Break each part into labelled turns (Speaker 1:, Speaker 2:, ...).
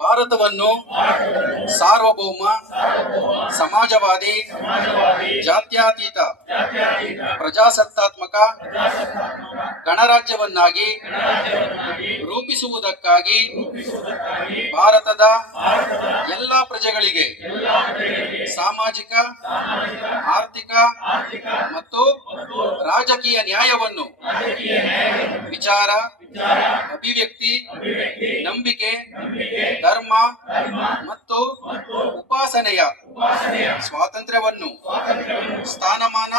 Speaker 1: ಭಾರತವನ್ನು ಸಾರ್ವಭೌಮ, ಸಮಾಜವಾದಿ, ಜಾತ್ಯತೀತ, ಪ್ರಜಾಸತ್ತಾತ್ಮಕ, ಗಣರಾಜ್ಯವನ್ನಾಗಿ ರೂಪಿಸುವುದಕ್ಕಾಗಿ ಭಾರತದ ಎಲ್ಲ ಪ್ರಜೆಗಳಿಗೆ ಸಾಮಾಜಿಕ, ಆರ್ಥಿಕ ಮತ್ತು ರಾಜಕೀಯ ನ್ಯಾಯವನ್ನು ವಿಚಾರ ಅಭಿವ್ಯಕ್ತಿ ನಂಬಿಕೆ ಧರ್ಮ ಮತ್ತು ಉಪಾಸನೆಯ ಸ್ವಾತಂತ್ರ್ಯವನ್ನು ಸ್ಥಾನಮಾನ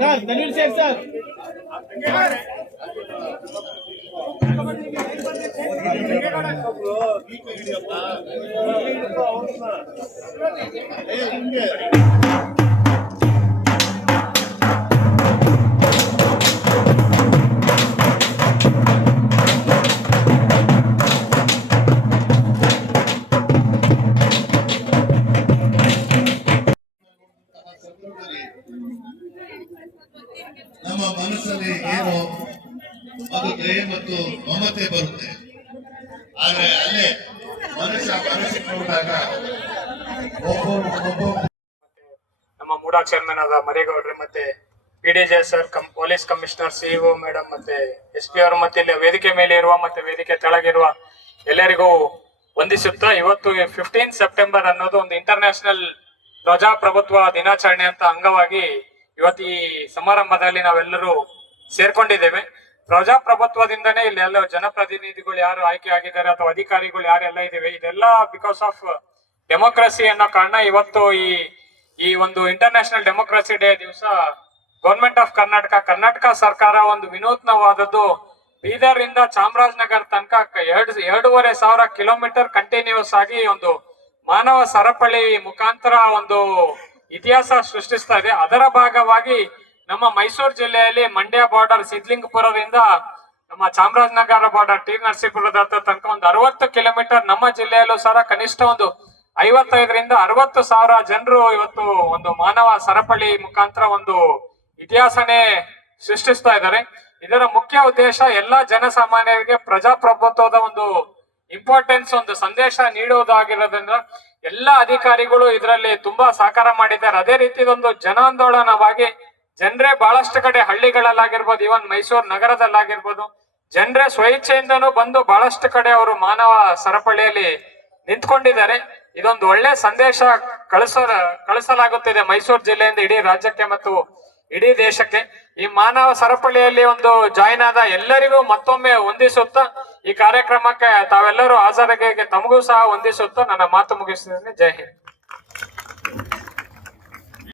Speaker 2: ಸರ್ ತನ್ವೀರ್ ಶೇಖ್ ಸರ್
Speaker 3: ನಮ್ಮ ಮನಸ್ಸಲ್ಲಿ ಏನು? ಅದು ದಯೆ ಮತ್ತು ಮಮತೆ ಬರುತ್ತೆ. ಆದ್ರೆ ಅಲ್ಲೇ ಮನುಷ್ಯ ಮನಸ್ಸಿಗೆ
Speaker 4: ನಮ್ಮ ಮೂಡಾ ಚೇರ್ಮನ್ ಆದ ಮರೇಗೌಡ್ರೆ ಮತ್ತೆ P D J sir police commissioner CEO madam ಮತ್ತೆ ಎಸ್ ಪಿ ಅವರು ಮತ್ತೆ ಇಲ್ಲಿ ವೇದಿಕೆ ಮೇಲೆ ಇರುವ ಮತ್ತೆ ವೇದಿಕೆ ತೆಳಗಿರುವ ಎಲ್ಲರಿಗೂ ವಂದಿಸುತ್ತಾ ಇವತ್ತು ಫಿಫ್ಟೀನ್ ಸೆಪ್ಟೆಂಬರ್ ಅನ್ನೋದು ಒಂದು ಇಂಟರ್ನ್ಯಾಷನಲ್ ಪ್ರಜಾಪ್ರಭುತ್ವ ದಿನಾಚರಣೆ ಅಂತ ಅಂಗವಾಗಿ ಇವತ್ತು ಈ ಸಮಾರಂಭದಲ್ಲಿ ನಾವೆಲ್ಲರೂ ಸೇರ್ಕೊಂಡಿದ್ದೇವೆ. ಪ್ರಜಾಪ್ರಭುತ್ವದಿಂದನೇ ಇಲ್ಲಿ ಎಲ್ಲ ಜನಪ್ರತಿನಿಧಿಗಳು ಯಾರು ಆಯ್ಕೆ ಆಗಿದ್ದಾರೆ ಅಥವಾ ಅಧಿಕಾರಿಗಳು ಯಾರೆಲ್ಲ ಇದ್ದೇವೆ, ಇದೆಲ್ಲ ಬಿಕಾಸ್ ಆಫ್ ಡೆಮೋಕ್ರಸಿ ಅನ್ನೋ ಕಾರಣ ಇವತ್ತು ಈ ಈ ಒಂದು ಇಂಟರ್ನ್ಯಾಷನಲ್ ಡೆಮೋಕ್ರಸಿ ಡೇ ದಿವಸ ಗೌರ್ಮೆಂಟ್ ಆಫ್ ಕರ್ನಾಟಕ ಕರ್ನಾಟಕ ಸರ್ಕಾರ ಒಂದು ವಿನೂತ್ನವಾದದ್ದು ಬೀದರ್ ಇಂದ ಚಾಮರಾಜನಗರ ತನಕ ಎರಡು, ಎರಡೂವರೆ ಸಾವಿರ ಕಿಲೋಮೀಟರ್ ಕಂಟಿನ್ಯೂಸ್ ಆಗಿ ಒಂದು ಮಾನವ ಸರಪಳಿ ಮುಖಾಂತರ ಒಂದು ಇತಿಹಾಸ ಸೃಷ್ಟಿಸ್ತಾ ಇದೆ ಅದರ ಭಾಗವಾಗಿ ನಮ್ಮ ಮೈಸೂರು ಜಿಲ್ಲೆಯಲ್ಲಿ ಮಂಡ್ಯ ಬಾರ್ಡರ್ ಸಿದ್ಲಿಂಗಪುರದಿಂದ ನಮ್ಮ ಚಾಮರಾಜನಗರ ಬಾರ್ಡರ್ ಟಿ ನರಸೀಪುರದ ತನಕ ಒಂದು ಅರವತ್ತು ಕಿಲೋಮೀಟರ್ ನಮ್ಮ ಜಿಲ್ಲೆಯಲ್ಲೂ ಸಹ ಕನಿಷ್ಠ ಒಂದು ಐವತ್ತೈದರಿಂದ ಅರವತ್ತು ಸಾವಿರ ಜನರು ಇವತ್ತು ಒಂದು ಮಾನವ ಸರಪಳಿ ಮುಖಾಂತರ ಒಂದು ಇತಿಹಾಸನೇ ಸೃಷ್ಟಿಸ್ತಾ ಇದ್ದಾರೆ. ಇದರ ಮುಖ್ಯ ಉದ್ದೇಶ ಎಲ್ಲಾ ಜನಸಾಮಾನ್ಯರಿಗೆ ಪ್ರಜಾಪ್ರಭುತ್ವದ ಒಂದು ಇಂಪಾರ್ಟೆನ್ಸ್ ಒಂದು ಸಂದೇಶ ನೀಡುವುದಾಗಿರೋದ್ರಿಂದ ಎಲ್ಲ ಅಧಿಕಾರಿಗಳು ಇದರಲ್ಲಿ ತುಂಬಾ ಸಹಕಾರ ಮಾಡಿದ್ದಾರೆ. ಅದೇ ರೀತಿ ಒಂದು ಜನಾಂದೋಲನವಾಗಿ ಜನರೇ ಬಹಳಷ್ಟು ಕಡೆ ಹಳ್ಳಿಗಳಲ್ಲಾಗಿರ್ಬೋದು ಇವನ್ ಮೈಸೂರು ನಗರದಲ್ಲಾಗಿರ್ಬೋದು, ಜನರೇ ಸ್ವಇಚ್ಛೆಯಿಂದನೂ ಬಂದು ಬಹಳಷ್ಟು ಕಡೆ ಅವರು ಮಾನವ ಸರಪಳಿಯಲ್ಲಿ ನಿಂತ್ಕೊಂಡಿದ್ದಾರೆ. ಇದೊಂದು ಒಳ್ಳೆ ಸಂದೇಶ ಕಳಿಸ, ಕಳಿಸಲಾಗುತ್ತಿದೆ ಮೈಸೂರು ಜಿಲ್ಲೆಯಿಂದ ಇಡೀ ರಾಜ್ಯಕ್ಕೆ ಮತ್ತು ಇಡೀ ದೇಶಕ್ಕೆ. ಈ ಮಾನವ ಸರಪಳಿಯಲ್ಲಿ ಒಂದು ಜಾಯಿನ್ ಆದ ಎಲ್ಲರಿಗೂ ಮತ್ತೊಮ್ಮೆ ವಂದಿಸುತ್ತಾ, ಈ ಕಾರ್ಯಕ್ರಮಕ್ಕೆ ತಾವೆಲ್ಲರೂ ಹಾಜರಾಗಿ ತಮಗೂ ಸಹ ವಂದಿಸುತ್ತಾ ನನ್ನ ಮಾತು ಮುಗಿಸಿದ್ದೇನೆ ಜೈ ಹಿಂದ್.